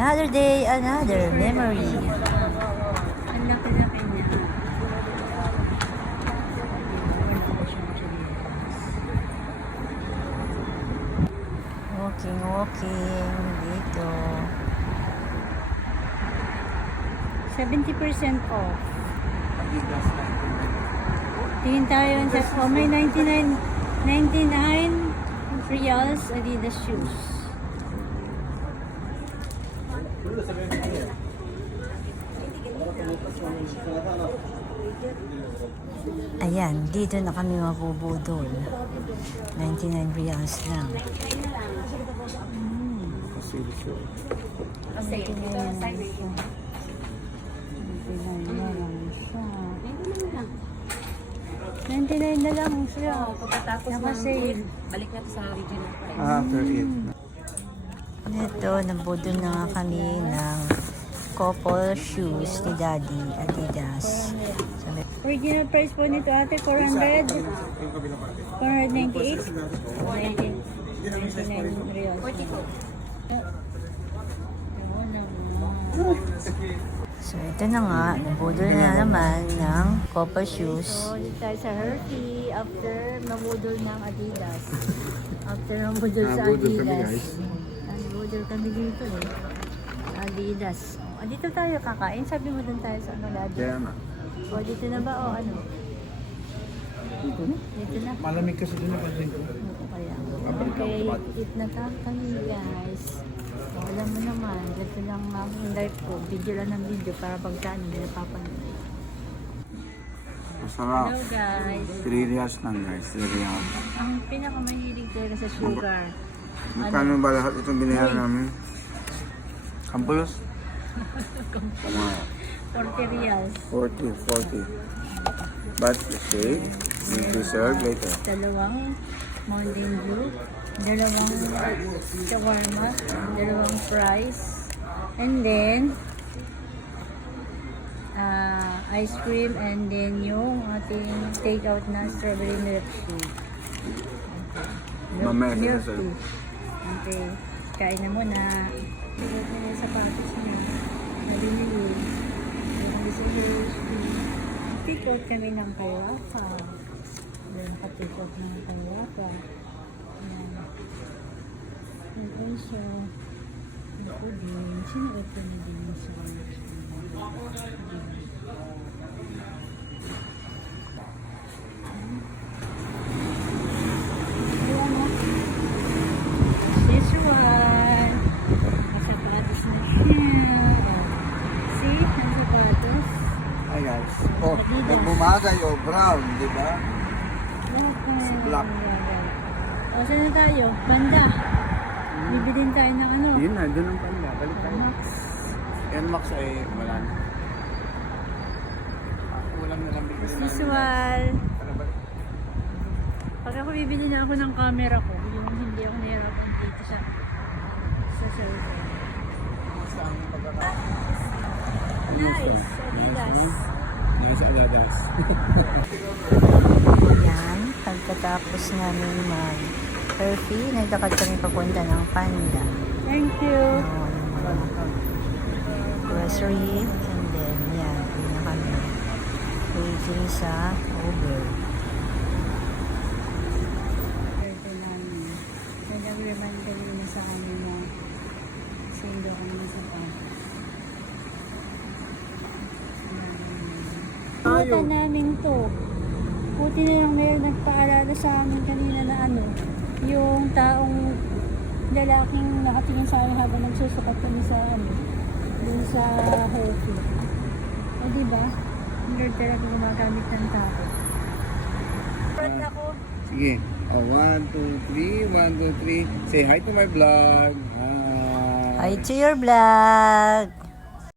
Another day, another memory. Ang laki-laki niya. Walking dito. 70% off. Tingin tayo sa may 99 reals Adidas shoes. Ayan, dito na kami mabubudol. 99 reals lang. $99 na lang siya. Pagkatapos Naka-sale. balik natin sa original price. After it. Ito, nabudol na nga kami ng couple shoes ni Daddy, Adidas. Sabi, Original price po nito ate, 400? 498? 99 reals. 42. so ito na nga, nabudol na naman ng couple shoes. So, dito tayo sa Hershey after nabudol ng Adidas. After nabudol sa Nabudol kami, Adidas. guys. Nabudol kami dito eh. Adidas. O, dito tayo kakain. Sabi mo dun tayo sa ano lagi. Kaya nga. O, dito na ba o ano? Dito na. Dito na. Malamig kasi doon ang pagdito. Ano kaya? Okay, eat na kami guys. O, alam mo naman, dito lang ang life ko. Video lang ng video para pagkaan hindi napapanood. Masarap. Hello guys. 3 reals lang guys. 3 reals. Ang pinakamahilig talaga sa sugar. Magkano ba lahat itong binayaran namin? Kampulos? Tama. 40 reals. 40. But okay, we deserve later. Dalawang Mountain Dew, dalawang shawarma, dalawang fries, and then ice cream, and then yung ating take-out na strawberry milk tea. Mamaya Milk sa tea. Okay, kain na muna. Tignan na yung sapatos niya. Naliliw. Yung visitors. Take-out kami ng kayapa. Yung ka-take-out ng kayapa. Ayan. And also, ako din. Sino ito na din sa this one. Masapatos na siya. See? Ang sapatos. Hi guys. Oh, pag bumaga yung brown, di ba? Black. O, saan na tayo? Banda. Bibilin tayo ng ano? Yun na, doon ang panda. Balik tayo. Max. Yan Max ay wala na. Walang na lang bigyan This one. Pag ako bibili na ako ng camera ko, yung hindi ako nahirapan dito sa survey. Nice. Adidas. Nice Adidas. Yan, pagkatapos namin mag-Hershey, nagdakad kami papunta ng Panda. Thank you. Yung mga grocery, and then yan, yun na kami. Waiting sa Uber. Ito namin. Nag-agreement kanina sa amin na sundo kami sa patas. Puta namin to. Buti na lang may nagpaalala sa amin kanina na ano, yung taong lalaking nakatingin sa amin habang nagsusukat kami sa ano, dun sa Hershey. O diba? Hindi talaga gumagamit ng tao. Front ako. Sige. Oh, 1, 2, 3. 1, 2, 3. Say hi to my vlog. Hi. Hi to your vlog!